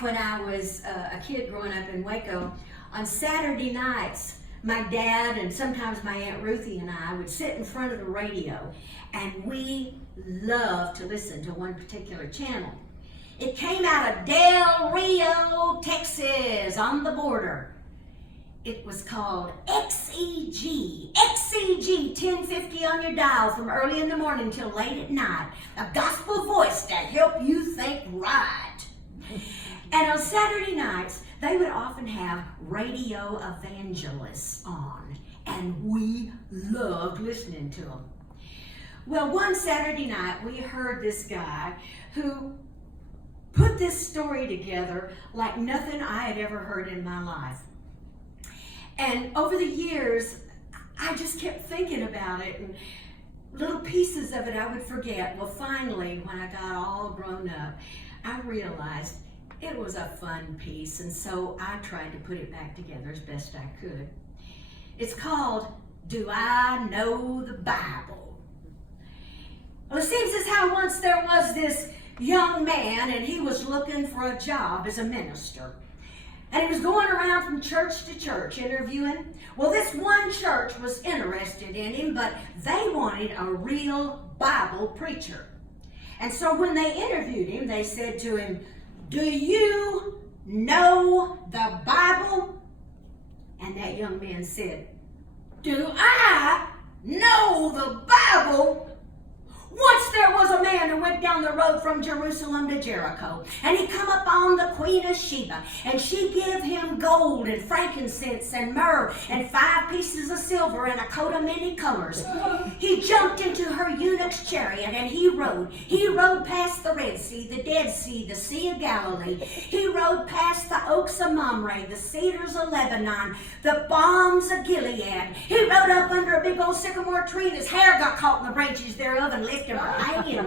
back when I was a kid growing up in Waco, on Saturday nights, my dad and sometimes my Aunt Ruthie and I would sit in front of the radio, and we loved to listen to one particular channel. It came out of Del Rio, Texas, on the border. It was called XEG 1050 on your dial from early in the morning till late at night. A gospel voice to help you think right. And on Saturday nights, they would often have radio evangelists on, and we loved listening to them. Well, one Saturday night, we heard this guy who put this story together like nothing I had ever heard in my life. And over the years, I just kept thinking about it, and little pieces of it I would forget. Well, finally, when I got all grown up, I realized it was a fun piece, and so I tried to put it back together as best I could. It's called, Do I Know the Bible? Well, it seems as how once there was this young man, and he was looking for a job as a minister. And he was going around from church to church interviewing. Well, this one church was interested in him, but they wanted a real Bible preacher. And so when they interviewed him, they said to him, Do you know the Bible? And that young man said, Do I know the Bible? Once there was a man who went down the road from Jerusalem to Jericho, and he come up on the Queen of Sheba, and she gave him gold and frankincense and myrrh and 5 pieces of silver and a coat of many colors. He jumped into her eunuch's chariot, and he rode. He rode past the Red Sea, the Dead Sea, the Sea of Galilee. He rode past the oaks of Mamre, the cedars of Lebanon, the balms of Gilead. He rode up under a big old sycamore tree, and his hair got caught in the branches thereof and left him hanging.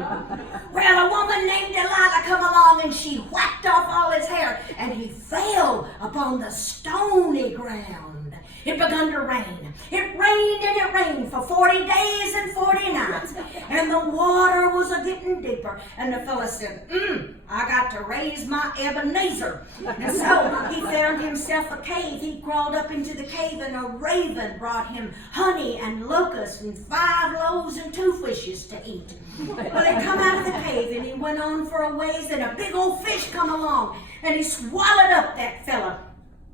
Well, a woman named Delilah come along, and she whacked off all his hair, and he fell upon the stony ground. It begun to rain. It rained and it rained for 40 days and 40 nights. And the water was a-getting deeper. And the fella said, I got to raise my Ebenezer. And so he found himself a cave. He crawled up into the cave, and a raven brought him honey and locusts and 5 loaves and 2 fishes to eat. Well, he come out of the cave, and he went on for a ways, and a big old fish come along, and he swallowed up that fella.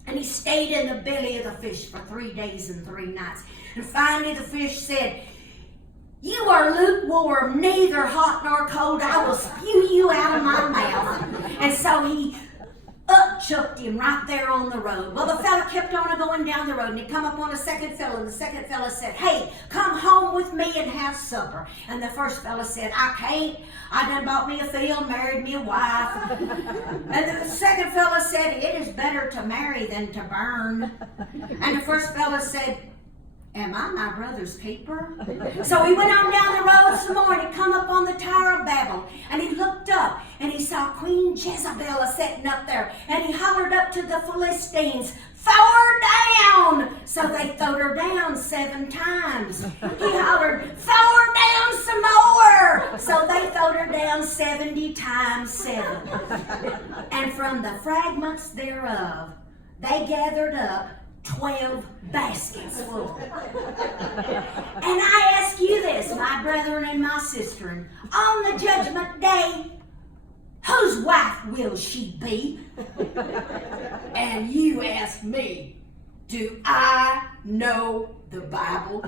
And he stayed in the belly of the fish for 3 days and 3 nights. And finally the fish said, You are lukewarm, neither hot nor cold. I will spew you out of my mouth. And so he upchucked him right there on the road. Well, the fella kept on going down the road, and he come up on a second fella, and the second fella said, Hey, come home with me and have supper. And the first fella said, I can't. I done bought me a field, married me a wife. And the second fella said, It is better to marry than to burn. And the first fella said, Am I my brother's keeper? So he went on down the road some more, and he come up on the Tower of Babel, and he looked up, and he saw Queen Jezebel a-setting up there, and he hollered up to the Philistines, Throw her down! So they throwed her down 7 times. He hollered, Throw her down some more! So they throwed her down 70 times 7. And from the fragments thereof, they gathered up 12 baskets full. And I ask you this, my brethren and my sister, on the judgment day, whose wife will she be? And you ask me, do I know the Bible?